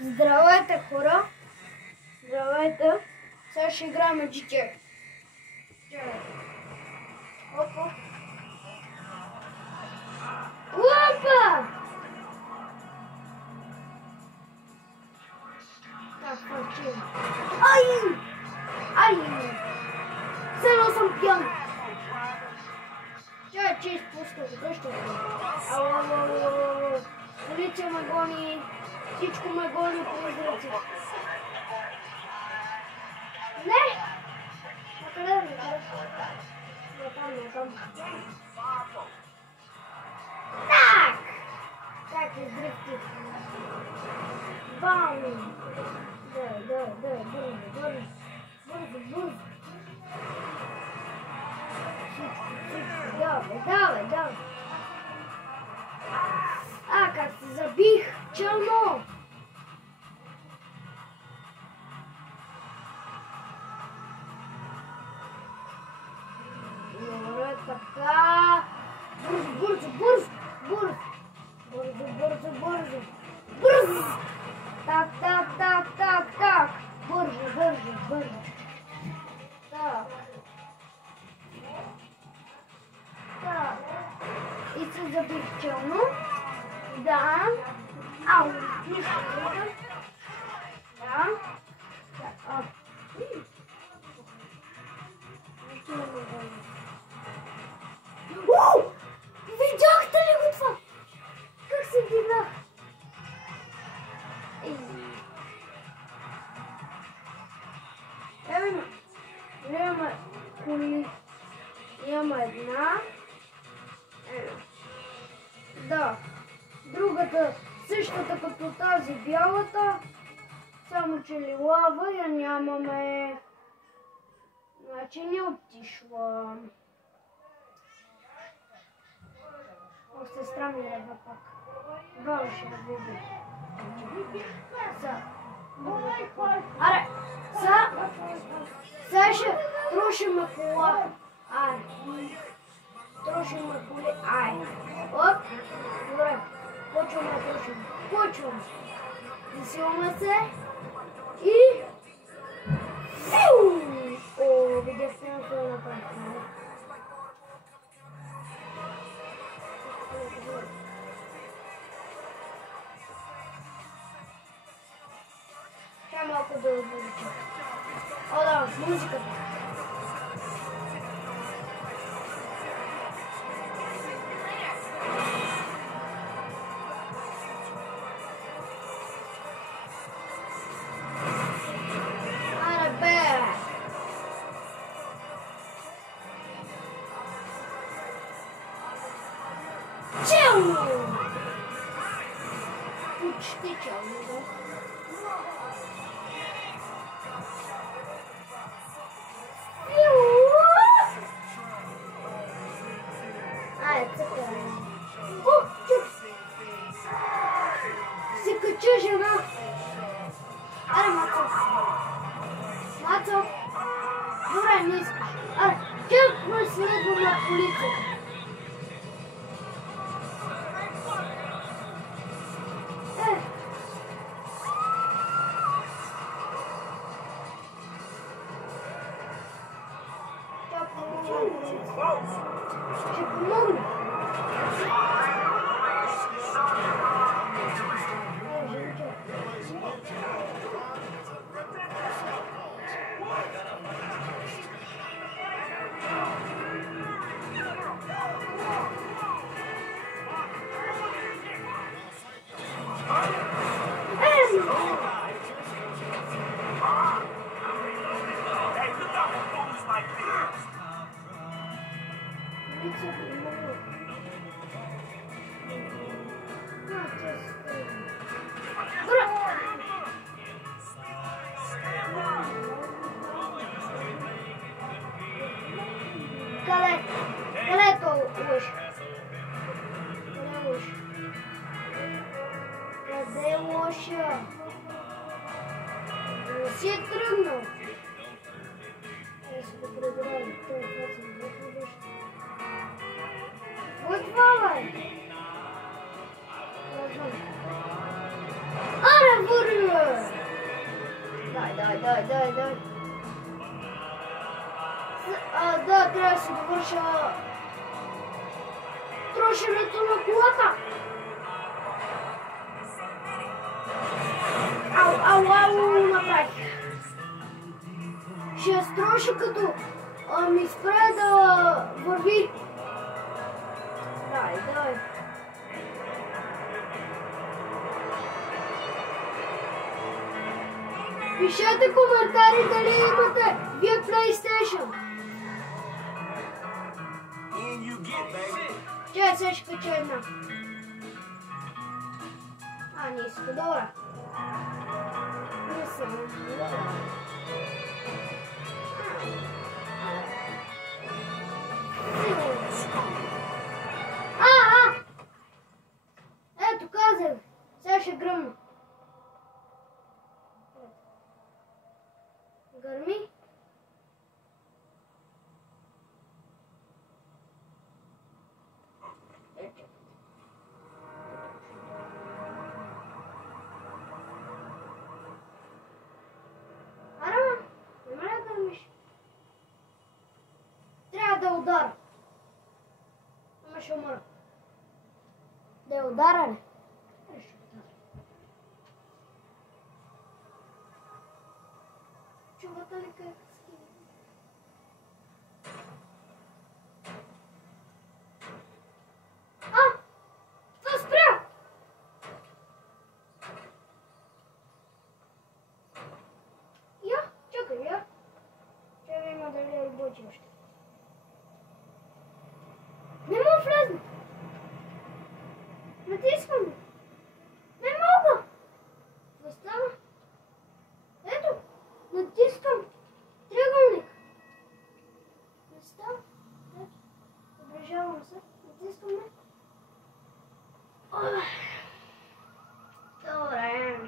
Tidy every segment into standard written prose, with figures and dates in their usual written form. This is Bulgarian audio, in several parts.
Здравейте, хора! Здравейте! Сега ще играем GTA. Опа! Опа! Так, включим. Ай! Ай! Сега съм пиян. Чай, че изпусках. Защо? Ало. Полиция ме гони. Всичко ме гони по изръци. Не! Накъде да ме кара? Натам. Так! Так, издръхти. Бам! Бързо. Давай. А, как се забих! Челно! Добре, така. Бързо. Так. Бързо. Так. И се забих челно. Да. Ау, нищо. Да. Видяхте ли го това? Как се дигнах? Имаме коли. Имаме една. Да. Другата същата като тази бялата. Само че лилава я нямаме. Значи не отишла. Сестра ми ревна пак. Баба ще разбере. Аре! Сега ще трошим кола. Оп! Добре. Почваме. Засилваме се. И... Фиу! О, видяхте на това направихме. Ще малко да увелича. О, да, музиката. Почти челно, да? Цъка. О, чук! Се кача жена. Аре, Мацо. Добре, не искаш. Аре, чак ме следва на полицията. Ще помогна. Къде е то лъж? Къде е лоша? Не си е тръгнал. Ще го пребирам. Отвавай! Аре, върна! Дай. Да, трябва да се довърша трошенето на колата. Ау, направих. Ще я строша като ми спре да върви. Дай. Пишете коментари дали имате вие PlayStation. Чай, сега ще кача една. Не иска, добре. Не съм. Ето казах. Сега ще гръмна. Гърми. Удара. Ама ще умра. Да я удара ли? Чувате ли как скина? Това спря! Чакай. Ще има дали работи още. Не мога влезна. Натискам. Не мога. Това става. Ето. Натискам. Триъгълник. Не става. Ето. Приближавам се. Натискам не. Добре.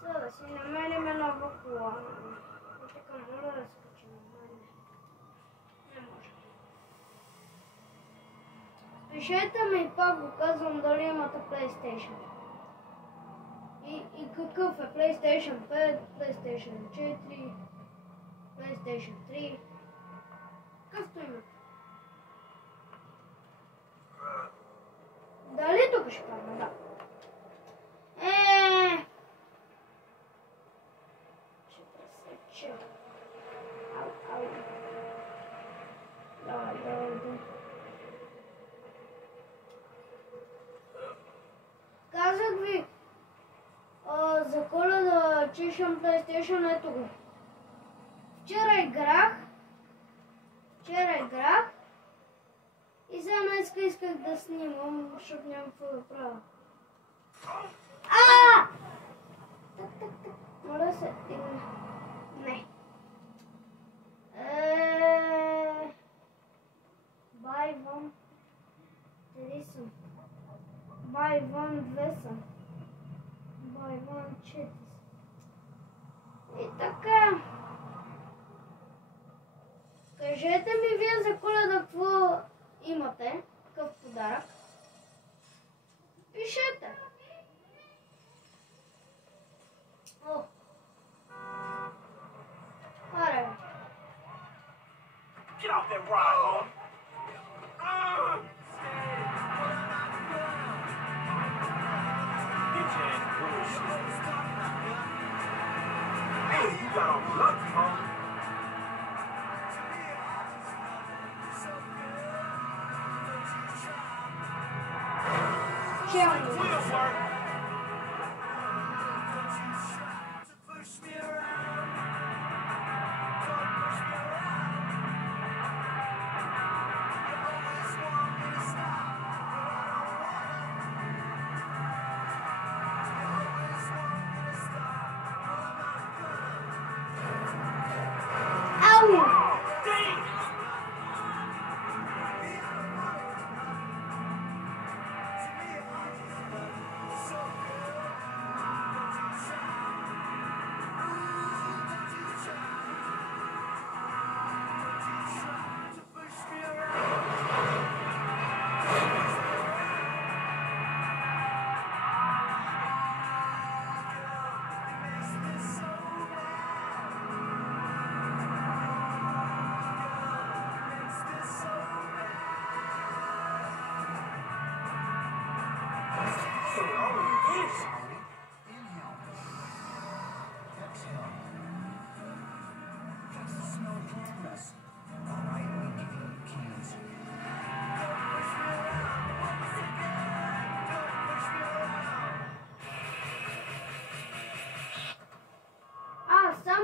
Сега да си намерим нова кола. Така моля да скачим. Не може. Пишете ми, пак го казвам, дали имате PlayStation. И какъв е? PlayStation 5, PlayStation 4, PlayStation 3. Какъвто имате. Дали тук ще падна? Да. Ще пресеча. Ау. Давай. Казах ви, за Коледа чешам PlayStation, ето го. Вчера играх и сега днеска исках да снимам, защото нямам какво да правя. Так. Моля се, не. Buy one, 3 съм. Buy one, 2 съм. Buy one, 4 съм. И така. Кажете ми вие за Коледа какво имате, какъв подарък. Пишете. Аре. Get off that ride, home. Hey, you got on lucky, home. Will work.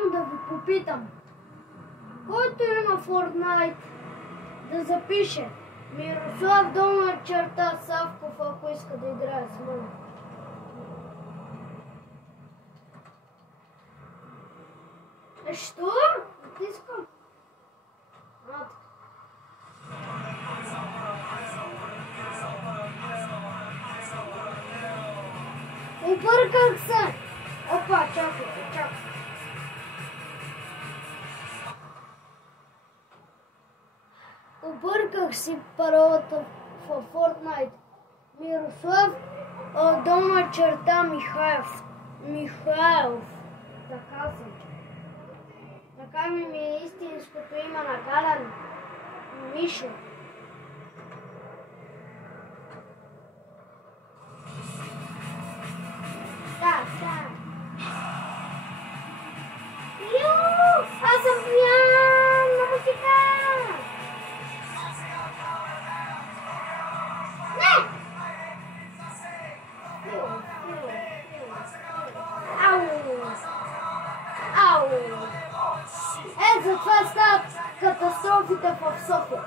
искам да ви попитам. Който има Fortnite, да запише Мирослав долна черта Савков, ако иска да играе с мен. Що? Натискам. Обърках се! Опа, чакайте. Обърках си паролата в Fortnite. Мирослав, долна черта Михайлов. Така съм. Така ми е истинското име на Гален. Мишо. Да. Аз съм пиян на музика! Не! Ау! Затова стават катастрофите в София.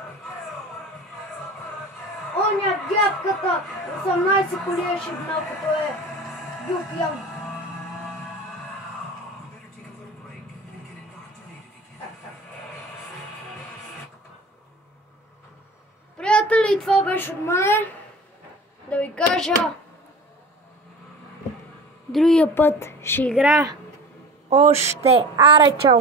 Оня дядката 18 коли шибнал, като е бил пиян. Приятели, това беше от мене. Да ви кажа, другия път ще игра още. Аре, чао!